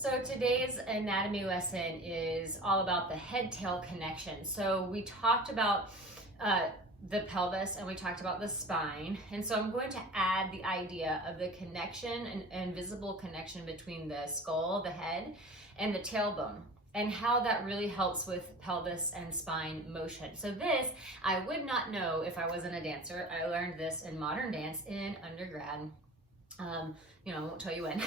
So today's anatomy lesson is all about the head-tail connection. So we talked about the pelvis and we talked about the spine. And so I'm going to add the idea of the connection, an invisible connection between the skull, the head, and the tailbone, and how that really helps with pelvis and spine motion. So this, I would not know if I wasn't a dancer. I learned this in modern dance in undergrad. I won't tell you when,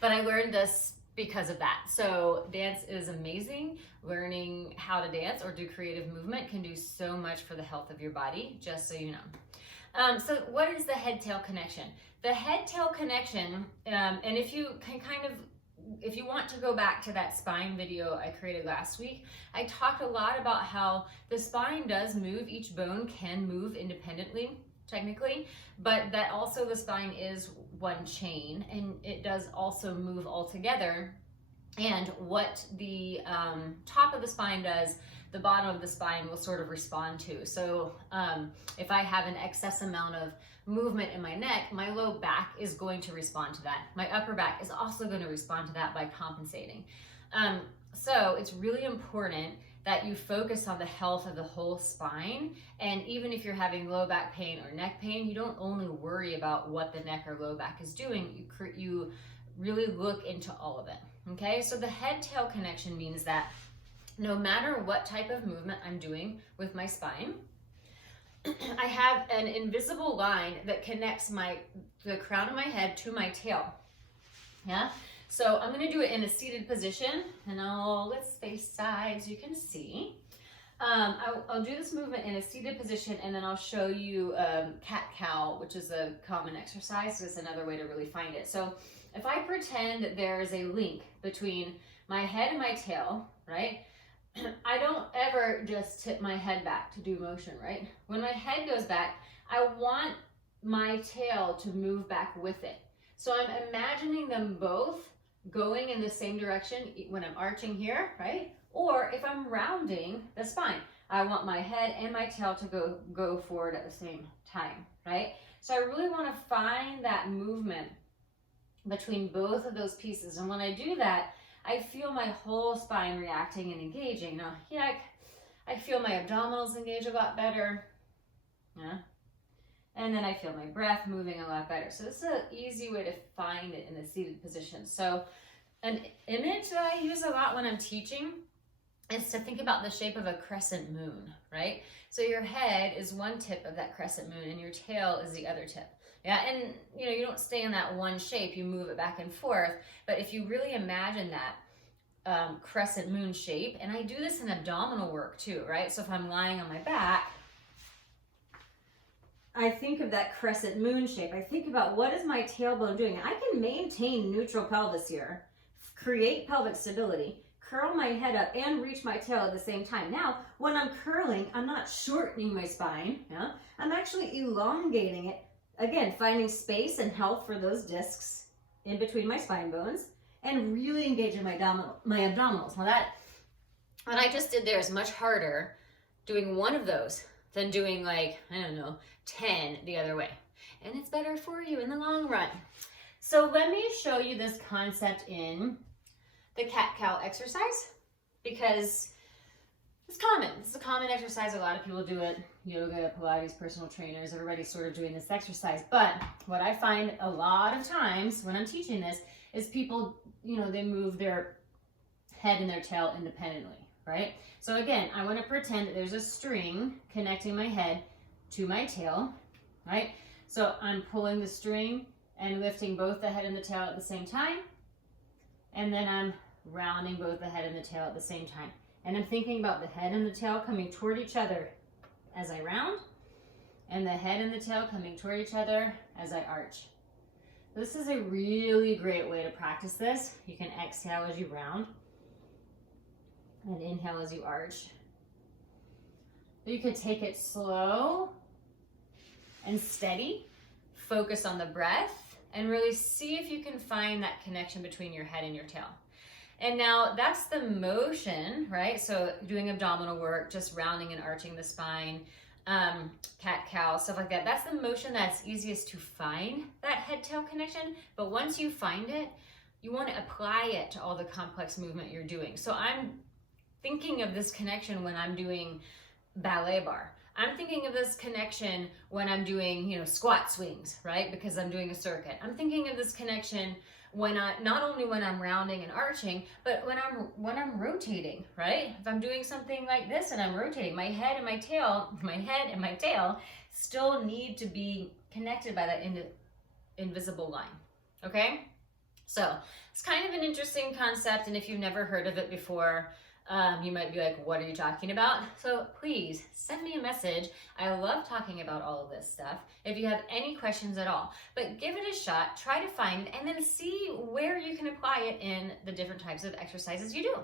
but I learned this because of that. So dance is amazing. Learning how to dance or do creative movement can do so much for the health of your body, just so you know. So what is the head-tail connection? The head-tail connection, and if you want to go back to that spine video I created last week, I talked a lot about how the spine does move. Each bone can move independently, technically, but that also the spine is one chain and it does also move all together. And what the top of the spine does, the bottom of the spine will sort of respond to. So if I have an excess amount of movement in my neck, my low back is going to respond to that. My upper back is also going to respond to that by compensating. So it's really important that you focus on the health of the whole spine. And even if you're having low back pain or neck pain, you don't only worry about what the neck or low back is doing, you really look into all of it, okay? So the head-tail connection means that no matter what type of movement I'm doing with my spine, I have an invisible line that connects the crown of my head to my tail, yeah? So I'm gonna do it in a seated position, and let's face side so you can see. I'll do this movement in a seated position, and then I'll show you cat-cow, which is a common exercise. It's another way to really find it. So if I pretend that there is a link between my head and my tail, right? I don't ever just tip my head back to do motion, right? When my head goes back, I want my tail to move back with it. So I'm imagining them both going in the same direction when I'm arching here, right? Or if I'm rounding the spine, I want my head and my tail to go forward at the same time, right? So I really want to find that movement between both of those pieces. And when I do that, I feel my whole spine reacting and engaging. Now, yeah, I feel my abdominals engage a lot better, yeah? And then I feel my breath moving a lot better. So this is an easy way to find it in the seated position. So an image that I use a lot when I'm teaching is to think about the shape of a crescent moon, right? So your head is one tip of that crescent moon and your tail is the other tip. Yeah, and you don't stay in that one shape, you move it back and forth. But if you really imagine that crescent moon shape, and I do this in abdominal work too, right? So if I'm lying on my back, I think of that crescent moon shape. I think about what is my tailbone doing? I can maintain neutral pelvis here, create pelvic stability, curl my head up, and reach my tail at the same time. Now, when I'm curling, I'm not shortening my spine. Yeah? I'm actually elongating it. Again, finding space and health for those discs in between my spine bones and really engaging my abdominals. Now that, what I just did there is much harder doing one of those than doing 10 the other way. And it's better for you in the long run. So let me show you this concept in the cat-cow exercise because it's common. It's a common exercise. A lot of people do it. Yoga, Pilates, personal trainers, everybody's sort of doing this exercise. But what I find a lot of times when I'm teaching this is people, they move their head and their tail independently, right? So again, I want to pretend that there's a string connecting my head to my tail, right? So I'm pulling the string and lifting both the head and the tail at the same time. And then I'm rounding both the head and the tail at the same time. And I'm thinking about the head and the tail coming toward each other as I round, and the head and the tail coming toward each other as I arch. This is a really great way to practice this. You can exhale as you round and inhale as you arch. You could take it slow and steady, focus on the breath, and really see if you can find that connection between your head and your tail. And now that's the motion, right? So doing abdominal work, just rounding and arching the spine, cat-cow, stuff like that. That's the motion that's easiest to find, that head-tail connection. But once you find it, you want to apply it to all the complex movement you're doing. So I'm thinking of this connection when I'm doing ballet bar. I'm thinking of this connection when I'm doing, squat swings, right? Because I'm doing a circuit. I'm thinking of this connection when not only when I'm rounding and arching, but when I'm rotating, right? If I'm doing something like this and I'm rotating, my head and my tail still need to be connected by that invisible line. Okay? So it's kind of an interesting concept, and if you've never heard of it before, you might be like, what are you talking about? So please send me a message. I love talking about all of this stuff if you have any questions at all. But give it a shot, try to find it, and then see where you can apply it in the different types of exercises you do.